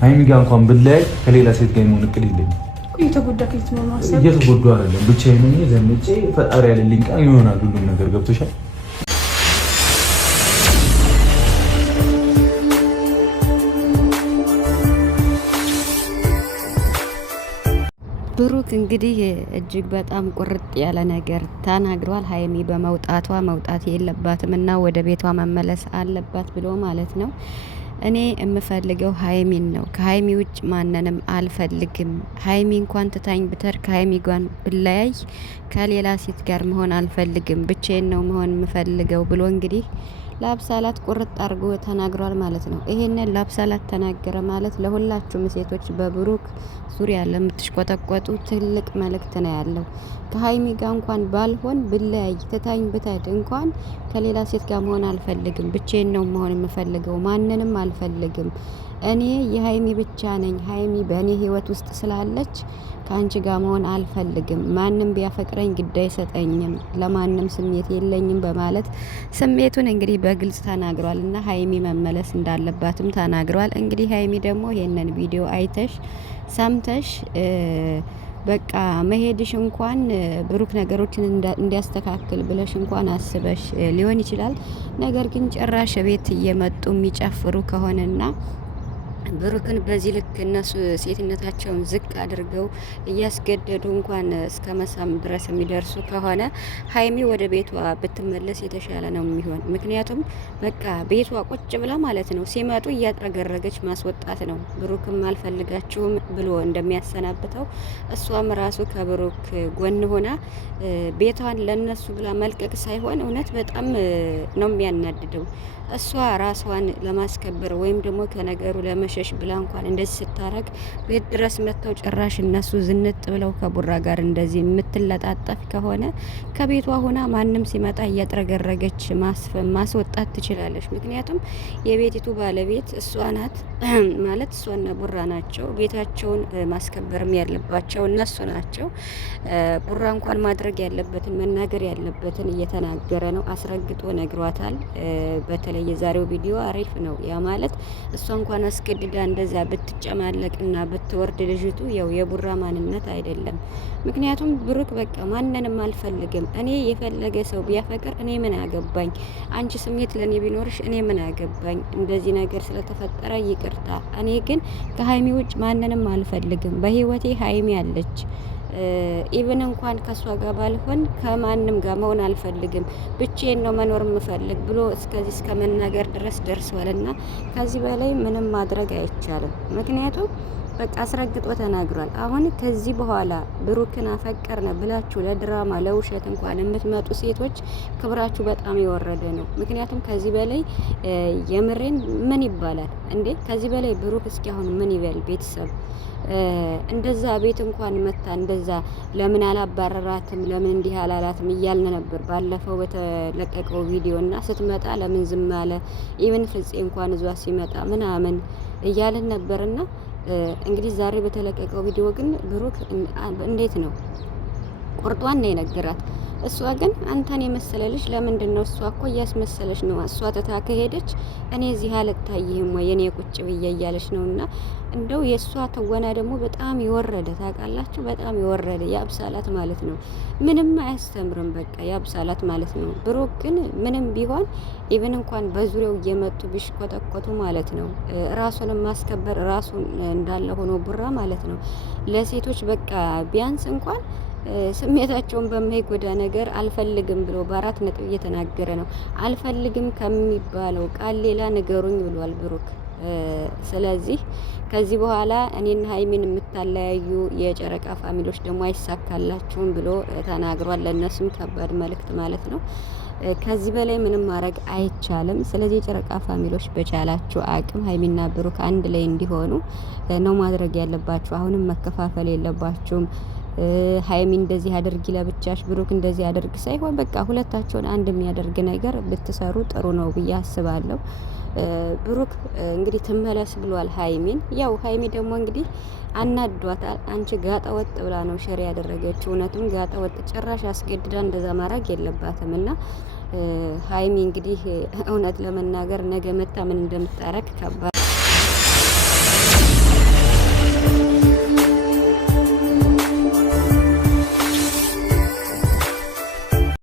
ሀይሚ ጋር እንኳን ብለያይ ከሌላ ሴት ጋር የመሆን እቅድ የለኝም። እየተጎዱ አይደለም ብቻዬን ሆኜ ዘንጬ ፈጣሪ ያለልኝ ቀን ይሆናል ሁሉም ነገር ገብቶሻል። ብሩክ እንግዲህ እጅግ በጣም ቁርጥ ያለ ነገር ተናግሯል። ሀይሚ በመውጣቷ መውጣት የለባትም እና ወደ ቤቷ መመለስ አለባት ብሎ ማለት ነው። እኔ የምፈልገው ሀይሚን ነው። ከሀይሚ ውጭ ማንንም አልፈልግም። ሀይሚ እንኳን ትታኝ ብተር ከሀይሚ ጋር ብለያይ ከሌላ ሴት ጋር መሆን አልፈልግም። ብቻዬን ነው መሆን የምፈልገው ብሎ እንግዲህ ለአብሳላት ቁርጥ አድርጎ ተናግሯል ማለት ነው። ይሄንን ለአብሳላት ተናገረ ማለት ለሁላችሁም ሴቶች በብሩክ ዙሪያ ለምትሽቆጠቆጡ ትልቅ መልእክት ነው ያለው። ከሀይሚ ጋር እንኳን ባልሆን ብለያይ ትታኝ ብተድ እንኳን ከሌላ ሴት ጋር መሆን አልፈልግም። ብቻዬን ነው መሆን የምፈልገው። ማንንም አልፈልግም። እኔ የሀይሚ ብቻ ነኝ። ሀይሚ በእኔ ህይወት ውስጥ ስላለች ከአንቺ ጋር መሆን አልፈልግም። ማንም ቢያፈቅረኝ ግድ አይሰጠኝም። ለማንም ስሜት የለኝም በማለት ስሜቱን እንግዲህ በግልጽ ተናግሯል እና ሀይሚ መመለስ እንዳለባትም ተናግሯል። እንግዲህ ሀይሚ ደግሞ ይሄንን ቪዲዮ አይተሽ ሰምተሽ በቃ መሄድሽ እንኳን ብሩክ ነገሮችን እንዲያስተካክል ብለሽ እንኳን አስበሽ ሊሆን ይችላል። ነገር ግን ጭራሽ ቤት እየመጡ የሚጨፍሩ ከሆነና ብሩክን በዚህ ልክ እነሱ ሴትነታቸውን ዝቅ አድርገው እያስገደዱ እንኳን እስከ መሳም ድረስ የሚደርሱ ከሆነ ሀይሚ ወደ ቤቷ ብትመለስ የተሻለ ነው የሚሆን። ምክንያቱም በቃ ቤቷ ቁጭ ብላ ማለት ነው ሲመጡ እያጥረገረገች ማስወጣት ነው። ብሩክም አልፈልጋችሁም ብሎ እንደሚያሰናብተው እሷም ራሱ ከብሩክ ጎን ሆና ቤቷን ለነሱ ብላ መልቀቅ ሳይሆን እውነት በጣም ነው የሚያናድደው። እሷ ራሷን ለማስከበር ወይም ደግሞ ከነገሩ ለመሸሽ ብላ እንኳን እንደዚህ ስታረግ ቤት ድረስ መጥተው ጭራሽ እነሱ ዝንጥ ብለው ከቡራ ጋር እንደዚህ የምትለጣጠፍ ከሆነ ከቤቷ ሆና ማንም ሲመጣ እያጥረገረገች ማስወጣት ትችላለች። ምክንያቱም የቤቲቱ ባለቤት እሷ ናት ማለት እሷና ቡራ ናቸው። ቤታቸውን ማስከበርም ያለባቸው እነሱ ናቸው። ቡራ እንኳን ማድረግ ያለበትን መናገር ያለበትን እየተናገረ ነው። አስረግጦ ነግሯታል። በተለይ የዛሬው ቪዲዮ አሪፍ ነው። ያ ማለት እሷ እንኳን አስገድዳ እንደዛ ብትጨማለቅና ብትወርድ ልጅቱ ያው የቡራ ማንነት አይደለም። ምክንያቱም ብሩክ በቃ ማንንም አልፈልግም። እኔ የፈለገ ሰው ቢያፈቅር እኔ ምን አገባኝ? አንቺ ስሜት ለኔ ቢኖርሽ እኔ ምን አገባኝ? እንደዚህ ነገር ስለተፈጠረ ይቅርታ። እኔ ግን ከሀይሚ ውጭ ማንንም አልፈልግም። በህይወቴ ሀይሚ አለች። ኢቭን እንኳን ከሷ ጋር ባልሆን ከማንም ጋር መሆን አልፈልግም። ብቻዬን ነው መኖር የምፈልግ ብሎ እስከዚህ እስከ መናገር ድረስ ደርሷልና ከዚህ በላይ ምንም ማድረግ አይቻልም። ምክንያቱም በቃ አስረግጦ ተናግሯል። አሁን ከዚህ በኋላ ብሩክን አፈቀርነ ብላችሁ ለድራማ ለውሸት እንኳን የምትመጡ ሴቶች ክብራችሁ በጣም የወረደ ነው። ምክንያቱም ከዚህ በላይ የምሬን ምን ይባላል እንዴ? ከዚህ በላይ ብሩክ እስኪ አሁን ምን ይበል? ቤተሰብ እንደዛ ቤት እንኳን መታ እንደዛ ለምን አላባረራትም? ለምን እንዲህ አላላትም? እያልን ነበር ባለፈው በተለቀቀው ቪዲዮ እና ስትመጣ ለምን ዝም አለ? ኢቭን ፍፄ እንኳን እዟ ሲመጣ ምናምን እያልን ነበርና እንግዲህ ዛሬ በተለቀቀው ቪዲዮ ግን ብሩክ እንዴት ነው ቁርጧን ነው የነገራት። እሷ ግን አንተን የመሰለ ልጅ ለምንድን ነው? እሷ እኮ እያስመሰለች ነው። እሷ ተታ ከሄደች እኔ እዚህ አልታይህም ወይ የኔ ቁጭ ብዬ እያለች ነውና እንደው የእሷ ትወና ደግሞ በጣም የወረደ ታውቃላችሁ፣ በጣም የወረደ የአብሳላት ማለት ነው። ምንም አያስተምርም በቃ የአብሳላት ማለት ነው። ብሩክ ግን ምንም ቢሆን ኢቭን እንኳን በዙሪያው እየመጡ ቢሽኮተኮቱ ማለት ነው ራሱንም ማስከበር ራሱን እንዳለ ሆኖ ቡራ ማለት ነው ለሴቶች በቃ ቢያንስ እንኳን ስሜታቸውን በማይጎዳ ነገር አልፈልግም ብሎ በአራት ነጥብ እየተናገረ ነው። አልፈልግም ከሚባለው ቃል ሌላ ንገሩኝ ብሏል ብሩክ። ስለዚህ ከዚህ በኋላ እኔና ሀይሚን የምታለያዩ የጨረቃ ፋሚሊዎች ደግሞ አይሳካላችሁም ብሎ ተናግሯል። ለእነሱም ከባድ መልእክት ማለት ነው። ከዚህ በላይ ምንም ማድረግ አይቻልም። ስለዚህ የጨረቃ ፋሚሊዎች በቻላችሁ አቅም ሀይሚና ብሩክ አንድ ላይ እንዲሆኑ ነው ማድረግ ያለባችሁ። አሁንም መከፋፈል የለባችሁም። ሀይሚ እንደዚህ አድርጊ ለብቻሽ፣ ብሩክ እንደዚህ አድርግ ሳይሆን በቃ ሁለታቸውን አንድ የሚያደርግ ነገር ብትሰሩ ጥሩ ነው ብዬ አስባለሁ። ብሩክ እንግዲህ ትመለስ ብሏል ሀይሚን። ያው ሀይሚ ደግሞ እንግዲህ አናዷታል። አንቺ ጋጠ ወጥ ብላ ነው ሸሪ ያደረገችው። እውነትም ጋጠ ወጥ ጭራሽ አስገድዳ እንደዛ ማድረግ የለባትም እና ሀይሚ እንግዲህ እውነት ለመናገር ነገ መታ ምን እንደምታረግ ከባድ